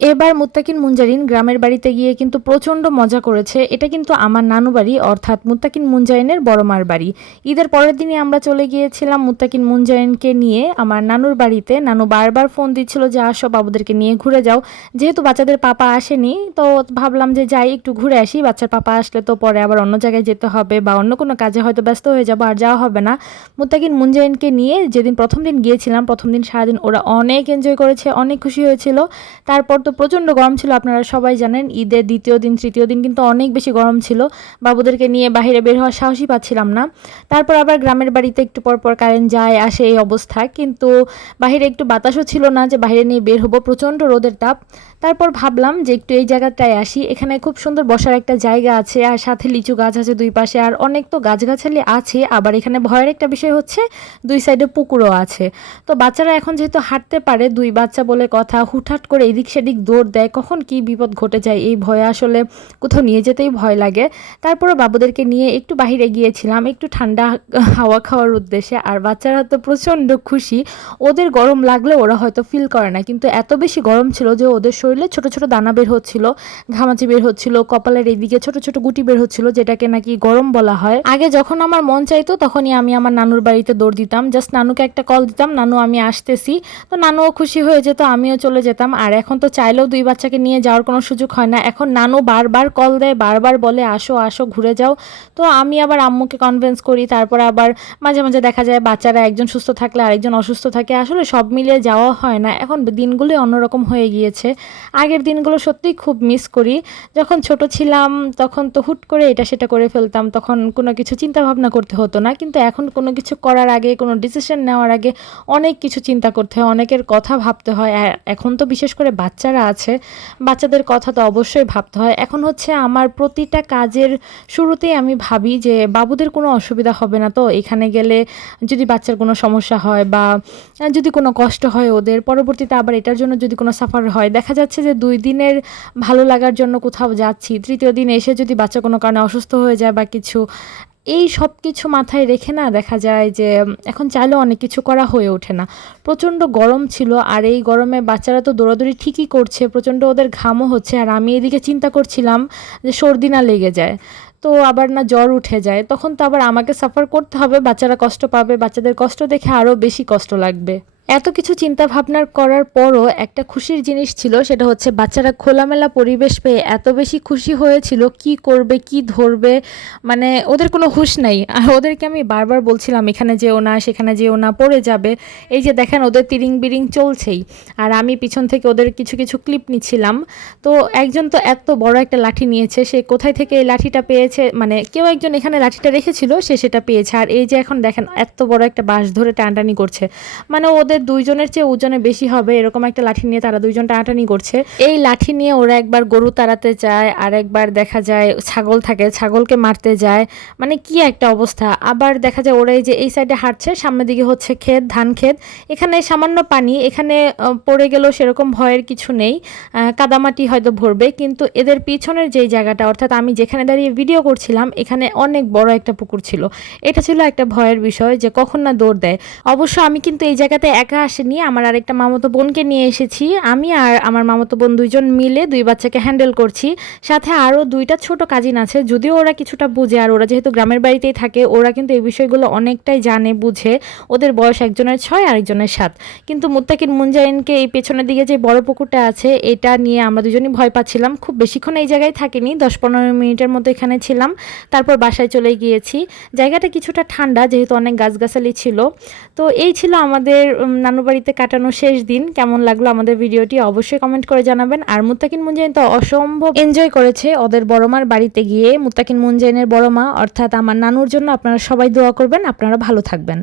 এবার মুত্তাকিন মুনজারিন গ্রামের বাড়িতে গিয়ে কিন্তু প্রচণ্ড মজা করেছে। এটা কিন্তু আমার নানু বাড়ি, অর্থাৎ মুত্তাকিন মুনজারিনের বড় মার বাড়ি। ঈদের পরের দিনই আমরা চলে গিয়েছিলাম মুত্তাকিন মুনজারিনকে নিয়ে আমার নানুর বাড়িতে। নানু বারবার ফোন দিচ্ছিল যে আসো বাবুদেরকে নিয়ে ঘুরে যাও। যেহেতু বাচ্চাদের পাপা আসেনি, তো ভাবলাম যে যাই একটু ঘুরে আসি। বাচ্চার পাপা আসলে তো পরে আবার অন্য জায়গায় যেতে হবে বা অন্য কোনো কাজে হয়তো ব্যস্ত হয়ে যাবো, আর যাওয়া হবে না। মুত্তাকিন মুনজারিনকে নিয়ে যেদিন প্রথম দিন গিয়েছিলাম, প্রথম দিন সারাদিন ওরা অনেক এনজয় করেছে, অনেক খুশি হয়েছিল। তারপর তো প্রচণ্ড গরম ছিল, আপনারা সবাই জানেন। ঈদের দ্বিতীয় দিন তৃতীয় দিন কিন্তু অনেক বেশি গরম ছিল, বাবুদেরকে নিয়ে বাইরে বের হওয়ার সাহসই পাচ্ছিলাম না। তারপর আবার গ্রামের বাড়িতে একটু পরপর কারেন্ট যায় আসে এই অবস্থা, কিন্তু বাইরে একটু বাতাসও ছিল না যে বাইরে নিয়ে বের হবো, প্রচণ্ড রোদের তাপ। তারপর ভাবলাম যে একটু এই জায়গাটায় আসি, এখানে খুব সুন্দর বসার একটা জায়গা আছে, আর সাথে লিচু গাছ আছে দুই পাশে, আর অনেক তো গাছগাছালি আছে। আবার এখানে ভয়ের একটা বিষয় হচ্ছে দুই সাইডে পুকুরও আছে। তো বাচ্চারা এখন যেহেতু হাঁটতে পারে, দুই বাচ্চা বলে কথা, হুটহাট করে এদিক সেদিক দৌড় দেয়, কখন কি বিপদ ঘটে যায় এই ভয়ে আসলে কোথাও নিয়ে যেতেই ভয় লাগে। তারপরে বাবুদেরকে নিয়ে একটু বাহিরে গিয়েছিলাম একটু ঠান্ডা হাওয়া খাওয়ার উদ্দেশ্যে। আর বাচ্চারা তো প্রচণ্ড খুশি, ওদের গরম লাগলে ওরা হয়তো ফিল করে না, কিন্তু এত বেশি গরম ছিল যে ওদের শরীরে ছোট ছোট দানা বের হচ্ছিল, ঘামাচি বের হচ্ছিল, কপালের এইদিকে ছোট ছোট গুটি বের হচ্ছিল, যেটাকে নাকি গরম বলা হয়। আগে যখন আমার মন চাইতো তখনই আমি আমার নানুর বাড়িতে দৌড় দিতাম, জাস্ট নানুকে একটা কল দিতাম, নানু আমি আসতেছি, তো নানুও খুশি হয়ে যেত, আমিও চলে যেতাম। আর এখন তো চাইলেও দুই বাচ্চাকে নিয়ে যাওয়ার কোনো সুযোগ হয় না। এখন নানু বারবার কল দেয়, বারবার বলে আসো আসো ঘুরে যাও। তো আমি আবার আম্মুকে কনভিন্স করি, তারপর আবার মাঝে মাঝে দেখা যায় বাচ্চারা একজন সুস্থ থাকলে আরেকজন অসুস্থ থাকে, আসলে সব মিলিয়ে যাওয়া হয় না। এখন দিনগুলো অন্যরকম হয়ে গিয়েছে, আগের দিনগুলো সত্যিই খুব মিস করি। যখন ছোট ছিলাম তখন তো হুট করে এটা সেটা করে ফেলতাম, তখন কোনো কিছু চিন্তা ভাবনা করতে হতো না, কিন্তু এখন কোনো কিছু করার আগে, কোনো ডিসিশন নেওয়ার আগে অনেক কিছু চিন্তা করতে হয়, অনেকের কথা ভাবতে হয়। এখন তো বিশেষ করে বাচ্চারা আছে, বাচ্চাদের কথা তো অবশ্যই ভাবতে হয়। এখন হচ্ছে আমার প্রতিটা কাজের শুরুতেই আমি ভাবি যে বাবুদের কোনো অসুবিধা হবে না তো এখানে গেলে, যদি বাচ্চার কোনো সমস্যা হয় বা যদি কোনো কষ্ট হয় ওদের, পরবর্তীতে আবার এটার জন্য যদি কোনো সাফার হয়, দেখা যাচ্ছে যে 2 দিনের ভালো লাগার জন্য কোথাও যাচ্ছি, তৃতীয় দিন এসে যদি বাচ্চা কোনো কারণে অসুস্থ হয়ে যায় বা কিছু, এই সব কিছু মাথায় রেখে না দেখা যায় যে এখন চাইলেও অনেক কিছু করা হয়ে ওঠে না। প্রচণ্ড গরম ছিল, আর এই গরমে বাচ্চারা তো দৌড়াদৌড়ি ঠিকই করছে, প্রচণ্ড ওদের ঘামও হচ্ছে, আর আমি এদিকে চিন্তা করছিলাম যে সর্দি না লেগে যায়, তো আবার না জ্বর উঠে যায়, তখন তো আবার আমাকে সাফার করতে হবে, বাচ্চারা কষ্ট পাবে, বাচ্চাদের কষ্ট দেখে আরও বেশি কষ্ট লাগবে। এত কিছু চিন্তা ভাবনার করার পরও একটা খুশির জিনিস ছিল, সেটা হচ্ছে বাচ্চারা খোলামেলা পরিবেশ পেয়ে এত বেশি খুশি হয়েছিল, কি করবে কি ধরবে, মানে ওদের কোনো হুঁশ নাই। আর ওদেরকে আমি বারবার বলছিলাম এখানে যেও না সেখানে যেও না, পড়ে যাবে। এই যে দেখেন ওদের তিরিং বিরিং চলছেই, আর আমি পিছন থেকে ওদের কিছু কিছু ক্লিপ নিচ্ছিলাম। তো একজন তো এত বড় একটা লাঠি নিয়েছে, সে কোথায় থেকে এই লাঠিটা পেয়েছে, মানে কেউ একজন এখানে লাঠিটা রেখেছিল, সে সেটা পেয়েছে। আর এই যে এখন দেখেন এত বড় একটা বাঁশ ধরে টানাটানি করছে, মানে ওদের দুইজনের চেয়ে ওজনে বেশি হবে এরকম একটা লাঠি নিয়ে তারা দুইজন টানাটানি করছে। এই লাঠি নিয়ে ওরা একবার গরু তাড়াতে যায়, আর একবার দেখা যায় ছাগল থাকে, ছাগলকে মারতে যায়, মানে কি একটা অবস্থা। আবার দেখা যায় ওরা এই যে এই সাইডে হাঁটছে, সামনের দিকে হচ্ছে ক্ষেত, ধান ক্ষেত, এখানে সামান্য পানি, এখানে পড়ে গেলেও সেরকম ভয়ের কিছু নেই, কাদামাটি হয়তো ভরবে, কিন্তু এদের পিছনের যেই জায়গাটা, অর্থাৎ আমি যেখানে দাঁড়িয়ে ভিডিও করছিলাম, এখানে অনেক বড় একটা পুকুর ছিল। এটা ছিল একটা ভয়ের বিষয় যে কখন না দৌড় দেয়। অবশ্য আমি কিন্তু এই জায়গাতে একা আসেনি, আমার আরেকটা মামাতো বোনকে নিয়ে এসেছি। আমি আর আমার মামাতো বোন দুইজন মিলে দুই বাচ্চাকে হ্যান্ডেল করছি, সাথে আরও দুইটা ছোট কাজিন আছে, যদিও ওরা কিছুটা বুঝে, আর ওরা যেহেতু গ্রামের বাড়িতেই থাকে ওরা কিন্তু এই বিষয়গুলো অনেকটাই জানে বুঝে। ওদের বয়স একজনের 6 আরেকজনের 7। কিন্তু মুত্তাকিন মুনজারিনকে এই পেছনের দিকে যে বড় পুকুরটা আছে এটা নিয়ে আমরা দুজনই ভয় পাচ্ছিলাম। খুব বেশিক্ষণ এই জায়গায় থাকিনি, 10-15 মিনিটের মতো এখানে ছিলাম, তারপর বাসায় চলে গিয়েছি। জায়গাটা কিছুটা ঠান্ডা যেহেতু অনেক গাছগাছালি ছিল। তো এই ছিল আমাদের নানু বাড়িতে কাটানো শেষ দিন। কেমন লাগলো আমাদের ভিডিওটি অবশ্যই কমেন্ট করে জানাবেন। আর মুত্তাকিন মুনজারিন তো অসম্ভব এনজয় করেছে ওদের বড় মার বাড়িতে গিয়ে। মুত্তাকিন মুনজারিনের বড় মা অর্থাৎ আমার নানুর জন্য আপনারা সবাই দোয়া করবেন, আপনারা ভালো থাকবেন।